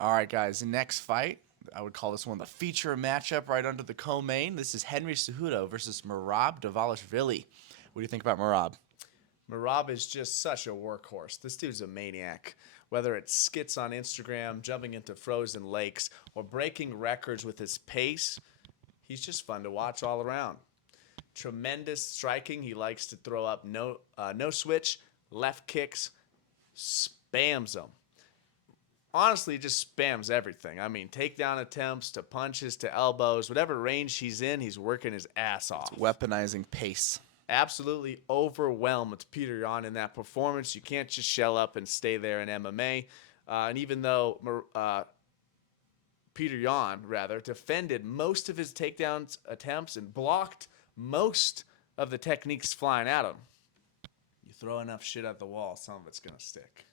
All right, guys. Next fight, I would call this one the feature matchup right under the co-main. This is Henry Cejudo versus Merab Dvalishvili. What do you think about Merab? Merab is just such a workhorse. This dude's a maniac. Whether it's skits on Instagram, jumping into frozen lakes, or breaking records with his pace, he's just fun to watch all around. Tremendous striking. He likes to throw up no switch, left kicks, spams them. Honestly, just spams everything. I mean, takedown attempts to punches to elbows, whatever range he's in, he's working his ass off. Weaponizing pace. Absolutely overwhelmed Peter Yan in that performance. You can't just shell up and stay there in MMA. And even though Peter Yan, rather, defended most of his takedowns attempts and blocked most of the techniques flying at him, you throw enough shit at the wall, some of it's going to stick.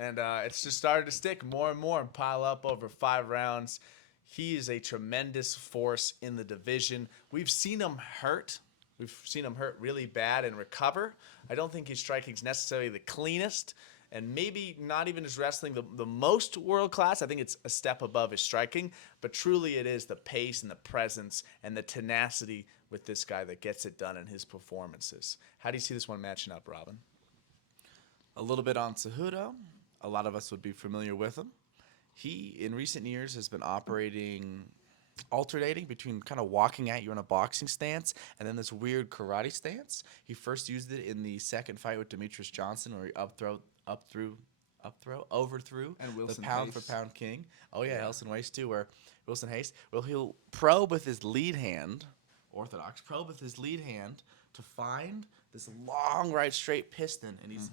And it's just started to stick more and more and pile up over 5 rounds. He is a tremendous force in the division. We've seen him hurt. We've seen him hurt really bad and recover. I don't think his striking is necessarily the cleanest, and maybe not even his wrestling the most world class. I think it's a step above his striking, but truly it is the pace and the presence and the tenacity with this guy that gets it done in his performances. How do you see this one matching up, Robin? A little bit on Cejudo. A lot of us would be familiar with him. He, in recent years, has been alternating between kind of walking at you in a boxing stance and then this weird karate stance. He first used it in the second fight with Demetrius Johnson, where he overthrew And the Wilson pound for Hayes. pound king. Oh yeah, Wilson Hayes too, where Wilson Hayes, well, he'll probe with his lead hand, orthodox probe with his lead hand to find this long right straight piston, and he's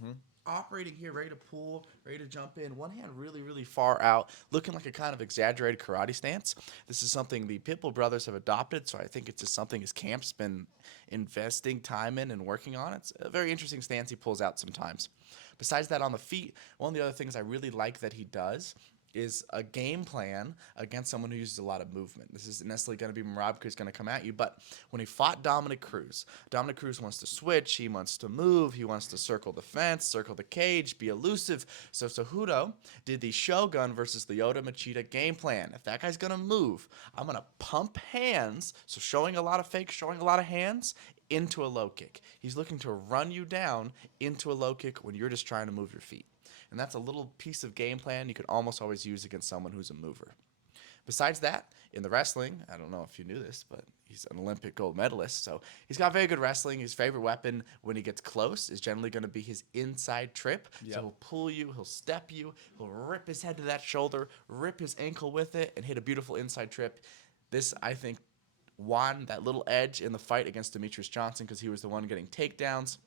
operating here, ready to pull, ready to jump in. One hand really, really far out, looking like a kind of exaggerated karate stance. This is something the Pitbull brothers have adopted, so I think it's just something his camp's been investing time in and working on. It's a very interesting stance he pulls out sometimes. Besides that, on the feet, one of the other things I really like that he does is a game plan against someone who uses a lot of movement. This isn't necessarily going to be Merab because he's going to come at you, but when he fought Dominic Cruz wants to switch, he wants to move, he wants to circle the fence, circle the cage, be elusive. So Cejudo did the Shogun versus Lyoto Machida game plan. If that guy's going to move, I'm going to pump hands, so showing a lot of fakes, showing a lot of hands, into a low kick. He's looking to run you down into a low kick when you're just trying to move your feet. And that's a little piece of game plan you could almost always use against someone who's a mover. Besides that, in the wrestling, I don't know if you knew this, but he's an Olympic gold medalist, so he's got very good wrestling. His favorite weapon when he gets close is generally going to be his inside trip. Yep. So he'll pull you, he'll step you, he'll rip his head to that shoulder, rip his ankle with it, and hit a beautiful inside trip. This, I think, won that little edge in the fight against Demetrius Johnson because he was the one getting takedowns.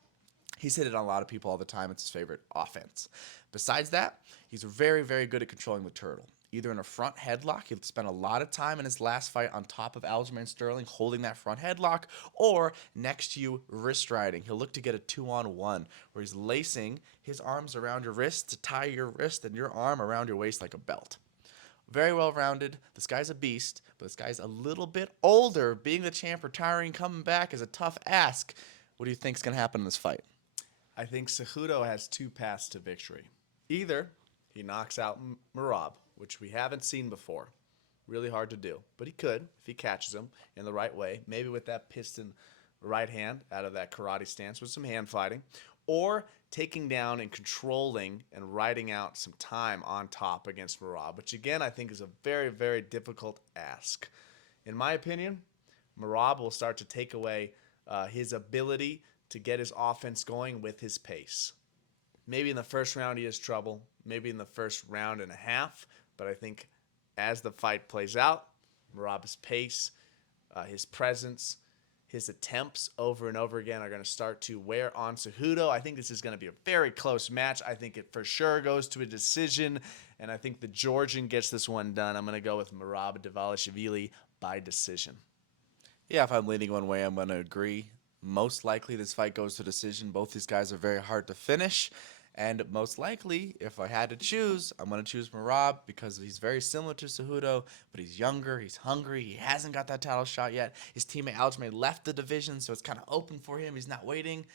He's hit it on a lot of people all the time. It's his favorite offense. Besides that, he's very, very good at controlling the turtle. Either in a front headlock, he spent a lot of time in his last fight on top of Aljamain Sterling holding that front headlock, or next to you wrist riding. He'll look to get a 2-on-1 where he's lacing his arms around your wrist to tie your wrist and your arm around your waist like a belt. Very well rounded. This guy's a beast, but this guy's a little bit older. Being the champ, retiring, coming back is a tough ask. What do you think's going to happen in this fight? I think Cejudo has two paths to victory. Either he knocks out Merab, which we haven't seen before. Really hard to do. But he could if he catches him in the right way, maybe with that piston right hand out of that karate stance with some hand fighting, or taking down and controlling and riding out some time on top against Merab, which again I think is a very, very difficult ask. In my opinion, Merab will start to take away his ability to get his offense going with his pace. Maybe in the first round he has trouble, maybe in the first round and a half, but I think as the fight plays out, Merab's pace, his presence, his attempts over and over again are going to start to wear on Cejudo. I think this is going to be a very close match. I think it for sure goes to a decision, and I think the Georgian gets this one done. I'm going to go with Merab Dvalishvili by decision. Yeah, if I'm leaning one way, I'm going to agree. Most likely this fight goes to decision. Both these guys are very hard to finish. And most likely, if I had to choose, I'm going to choose Merab because he's very similar to Cejudo, but he's younger, he's hungry, he hasn't got that title shot yet. His teammate Aljamain left the division, so it's kind of open for him. He's not waiting.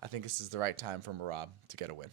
I think this is the right time for Merab to get a win.